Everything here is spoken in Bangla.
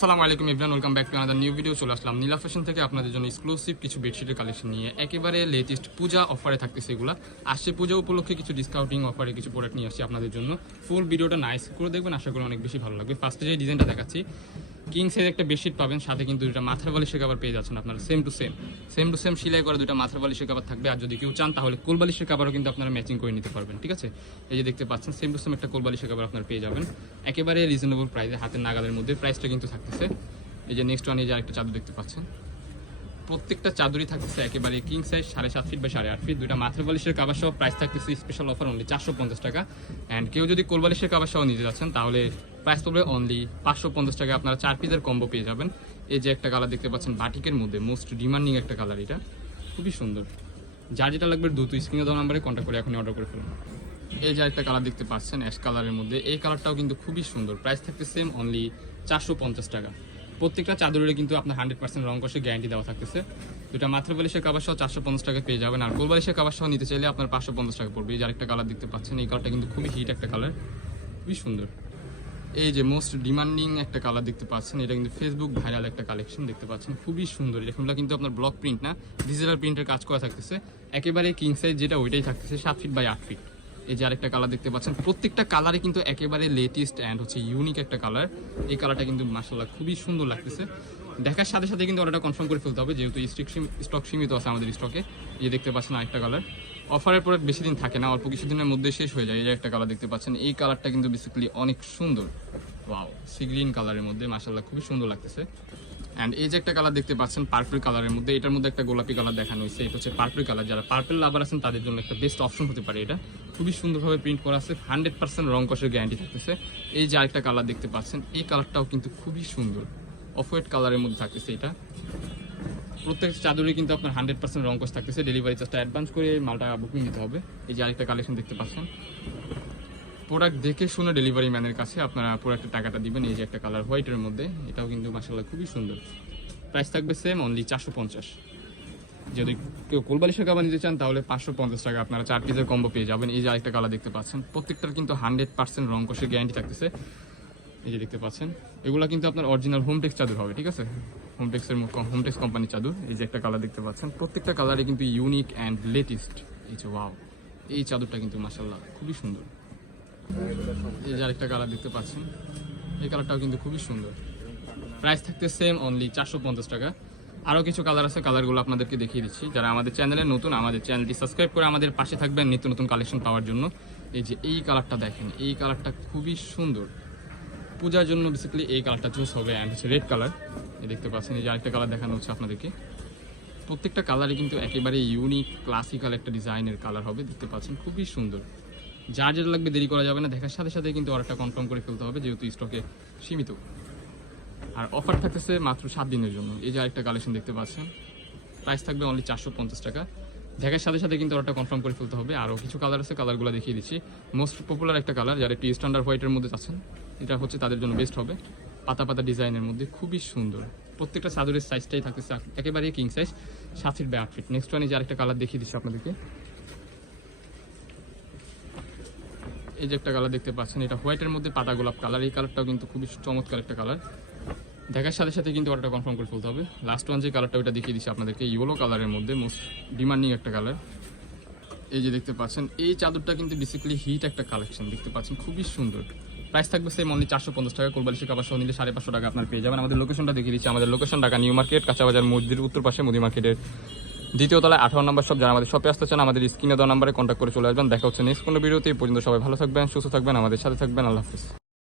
আসসালামু আলাইকুম Ibran welcome back to another new video চলে আসলাম নীলা ফ্যাশন থেকে আপনাদের জন্য এক্সক্লুসিভ কিছু বেডশিটের কালেকশন নিয়ে। একেবারে লেটেস্ট পূজা অফারে থাকতেছে এগুলো। আসছে পূজা উপলক্ষে কিছু ডিসকাউন্টিং অফারে কিছু প্রোডাক্ট নিয়ে আসছি আপনাদের জন্য। ফুল ভিডিওটা নাইস করে দেখবেন, আশা করি অনেক বেশি ভালো লাগবে। ফার্স্টে যে ডিজাইনটা দেখাচ্ছি কিং সাইজ একটা বেডশিট পাবেন, সাথে কিন্তু দুটা মাথার বালিশের কাবার পেয়ে যাচ্ছেন আপনারা same to same same to same সিলাই করা দুটা মাথার বালিশের কাবার থাকবে, আর যদি কেউ চান তাহলে কোল বালিশের কাবারও কিন্তু আপনারা ম্যাচিং করে নিতে পারবেন, ঠিক আছে? এই যে দেখতে পাচ্ছেন সেম টু সেম একটা কোল বালিশের কাবার আপনারা পেয়ে যাবেন। একেবারে রিজনেবল প্রাইসে হাতের নাগালের মধ্যে প্রাইসটা কিন্তু থাকতেছে। এই যে নেক্সট ওয়ান এই যে আরেকটা চাদর দেখতে পাচ্ছেন। প্রত্যেকটা চাদরই থাকতেছে একেবারে কিং সাইজ সাড়ে সাত ফিট বা সাড়ে আট ফিট দুইটা মাথার বালিশের কাবার সহ প্রাইস থাকতেছে স্পেশাল অফার অনলি চারশো পঞ্চাশ টাকা। অ্যান্ড কেউ যদি কোলবালিশের কাবার সহ নিতে যাচ্ছেন, তাহলে প্রাইস পড়বে অনলি পাঁচশো পঞ্চাশ টাকায় আপনারা চার পিসের কম্বো পেয়ে যাবেন। এই যে একটা কালার দেখতে পাচ্ছেন বাটিকের মধ্যে মোস্ট ডিমান্ডিং একটা কালার এটা। খুবই সুন্দর। যার যেটা লাগবে দ্রুত স্ক্রিনে দেওয়া নাম্বারে কন্ট্যাক্ট করে এখনই অর্ডার করে ফেলুন। এই যে একটা কালার দেখতে পাচ্ছেন অ্যাশ কালারের মধ্যে, এই কালারটাও কিন্তু খুবই সুন্দর। প্রাইস থাকতে সেম অনলি চারশো পঞ্চাশ টাকা। প্রত্যেকটা চাদরের কিন্তু আপনার হান্ড্রেড পার্সেন্ট রং কষে গ্যারান্টি দেওয়া থাকতেছে। দুটা মাত্র বালিশের কাবার সহ চারশো পঞ্চাশ টাকা পেয়ে যাবেন। আর গোল বালিশের কাবার সহ নিতে চাইলে আপনার পাঁচশো পঞ্চাশ টাকা পড়বে। এই যে আরেকটা কালার দেখতে পাচ্ছেন, এই কালারটা কিন্তু খুবই হিট একটা কালার খুবই সুন্দর। এই যে মোস্ট ডিমান্ডিং একটা কালার দেখতে পাচ্ছেন, এটা কিন্তু ফেসবুক ভাইরাল একটা কালেকশন দেখতে পাচ্ছেন, খুবই সুন্দর। এরকমটা কিন্তু আপনার ব্লক প্রিন্ট না ডিজিটাল প্রিন্টের কাজ করা থাকতেছে। একেবারে কিং সাইজ যেটা ওইটাই থাকতেছে, সাত ফিট বাই আট ফিট এই যে আরেকটা কালার দেখতে পাচ্ছেন, প্রত্যেকটা কালারে কিন্তু একেবারে লেটেস্ট অ্যান্ড হচ্ছে ইউনিক একটা কালার এই কালারটা কিন্তু মাসাল্লাহ খুবই সুন্দর লাগতেছে। দেখার সাথে সাথে কিন্তু অর্ডারটা কনফার্ম করে ফেলতে হবে, যেহেতু স্টক সীমিত আছে আমাদের স্টকে এই দেখতে পাচ্ছেন আরেকটা কালার অফারের প্রোডাক্ট বেশি দিন থাকে না, অল্প কিছুদিনের মধ্যে শেষ হয়ে যায়। এই যে একটা কালার দেখতে পাচ্ছেন, এই কালারটা কিন্তু বেসিক্যালি অনেক সুন্দর। ওয়াও সি গ্রিন কালারের মধ্যে মাসাল্লাহ খুবই সুন্দর লাগতেছে। অ্যান্ড এই যে একটা কালার দেখতে পাচ্ছেন পার্পল কালারের মধ্যে, এটার মধ্যে একটা গোলাপি কালার দেখানো হয়েছে। এটা হচ্ছে পার্পল কালার যারা পার্পল লাভার আছেন, তাদের জন্য একটা বেস্ট অপশন হতে পারে এটা। খুবই সুন্দরভাবে প্রিন্ট করা আছে হান্ড্রেড পার্সেন্ট রং কষের গ্যারান্টি থাকতেছে। এই যে আরেকটা কালার দেখতে পাচ্ছেন, এই কালারটাও কিন্তু খুবই সুন্দর। অফ হোয়াইট কালারের মধ্যে থাকতেছে এটা। প্রত্যেক চাদরে কিন্তু আপনার হান্ড্রেড পার্সেন্ট রং কষ থাকতেছে। ডেলিভারি চার্জটা অ্যাডভান্স করে মালটা বুকিং দিতে হবে। এই যে আরেকটা কালেকশন দেখতে পাচ্ছেন। প্রোডাক্ট দেখে শুনে ডেলিভারি ম্যানের কাছে আপনারা প্রোডাক্টের টাকাটা দিবেন। এই যে একটা কালার হোয়াইটের মধ্যে, এটাও কিন্তু মাসাল্লাহ খুবই সুন্দর। প্রাইস থাকবে সেম অনলি চারশো পঞ্চাশ। যদি কেউ কোলবালিশের কাবার নিতে চান, তাহলে পাঁচশো পঞ্চাশ টাকা আপনারা চার পিসের কম্বো পেয়ে যাবেন। এই যে আরেকটা কালার দেখতে পাচ্ছেন। প্রত্যেকটার কিন্তু হান্ড্রেড পার্সেন্ট রং কোষের গ্যারান্টি থাকতেছে। এই যে দেখতে পাচ্ছেন। এগুলো কিন্তু আপনার অরিজিনাল হোমটেক্স চাদর হবে, ঠিক আছে? হোমটেক্সের হোমটেক্স কোম্পানির চাদর, এই যে একটা কালার দেখতে পাচ্ছেন। প্রত্যেকটা কালারে কিন্তু ইউনিক অ্যান্ড লেটেস্ট এই যে ওয়াও এই চাদরটা কিন্তু মাসাল্লাহ খুবই সুন্দর। এই যে আরেকটা কালার দেখতে পাচ্ছেন। এই কালারটাও কিন্তু খুবই সুন্দর। প্রাইস থাকতে সেম অনলি চারশো পঞ্চাশ টাকা। আরও কিছু কালার আছে কালারগুলো আপনাদেরকে দেখিয়ে দিচ্ছি। যারা আমাদের চ্যানেলে নতুন, আমাদের চ্যানেলটি সাবস্ক্রাইব করে আমাদের পাশে থাকবেন নিত্য নতুন কালেকশন পাওয়ার জন্য। এই যে, এই কালারটা দেখেন, এই কালারটা খুবই সুন্দর। পূজার জন্য বেসিক্যালি এই কালারটা চুজ হবে অ্যান্ড হচ্ছে রেড কালার এই দেখতে পাচ্ছেন, এই যে আরেকটা কালার দেখানো হচ্ছে আপনাদেরকে। প্রত্যেকটা কালারই কিন্তু একেবারে ইউনিক ক্লাসিক্যাল একটা ডিজাইনের কালার হবে, দেখতে পাচ্ছেন, খুবই সুন্দর। যার যেটা লাগবে দেরি করা যাবে না, দেখার সাথে সাথে কিন্তু অর্ডারটা কনফার্ম করে ফেলতে হবে, যেহেতু স্টকে সীমিত। আর অফার থাকতেছে মাত্র সাত দিনের জন্য। এই যে আরেকটা কালেকশন দেখতে পাচ্ছেন প্রাইস থাকবে অনলি চারশো পঞ্চাশ টাকা। দেখার সাথে সাথে কিন্তু অর্ডারটা কনফার্ম করে ফেলতে হবে। আরও কিছু কালার আছে কালারগুলো দেখিয়ে দিচ্ছি। মোস্ট পপুলার একটা কালার যারা একটি স্ট্যান্ডার্ড হোয়াইটের মধ্যে আছেন এটা হচ্ছে তাদের জন্য বেস্ট হবে। পাতা পাতা ডিজাইনের মধ্যে, খুবই সুন্দর। প্রত্যেকটা চাদরের সাইজটাই থাকতেছে, একেবারে কিং সাইজ সাত ফিট ফিট নেক্সট ওয়ান যে আরেকটা কালার দেখিয়ে দিচ্ছি আপনাদেরকে। এই যে একটা কালার দেখতে পাচ্ছেন, এটা হোয়াইটের মধ্যে পাতা গোলাপ কালার এই কালারটাও কিন্তু খুবই চমৎকার একটা কালার দেখার সাথে সাথে কিন্তু অর্ডারটা কনফার্ম করে ফেলতে হবে। লাস্ট ওয়ান যে কালারটা ওটা দেখিয়ে দিচ্ছি আপনাদেরকে ইয়েলো কালারের মধ্যে মোস্ট ডিমান্ডিং একটা কালার এই যে দেখতে পাচ্ছেন, এই চাদরটা কিন্তু বেসিক্যালি হিট একটা কালেকশন দেখতে পাচ্ছেন, খুবই সুন্দর। প্রাইস থাকবে সেম অনলি চারশো পঞ্চাশ টাকা কোলবালিশের কাবার সহ নিলে সাড়ে পাঁচশো টাকা আপনার পেয়ে যাবেন। আমাদের লোকেশনটা দেখিয়ে দিচ্ছি। আমাদের লোকেশন ঢাকা নিউ মার্কেট, কাঁচাবাজার মসজিদের উত্তর পাশে মুদি মার্কেটের দ্বিতীয় তলায় আঠারো নম্বর সব যারা আমাদের শপে আসতে চান, আমাদের স্ক্রিনে দেওয়া নাম্বারে কন্ট্যাক্ট করে চলে আসবেন। দেখা হচ্ছে নেক্সট কোনো ভিডিওতে এই পর্যন্ত সবাই ভালো থাকবেন, সুস্থ থাকবেন, আমাদের সাথে থাকবেন। আল্লাহ হাফিজ।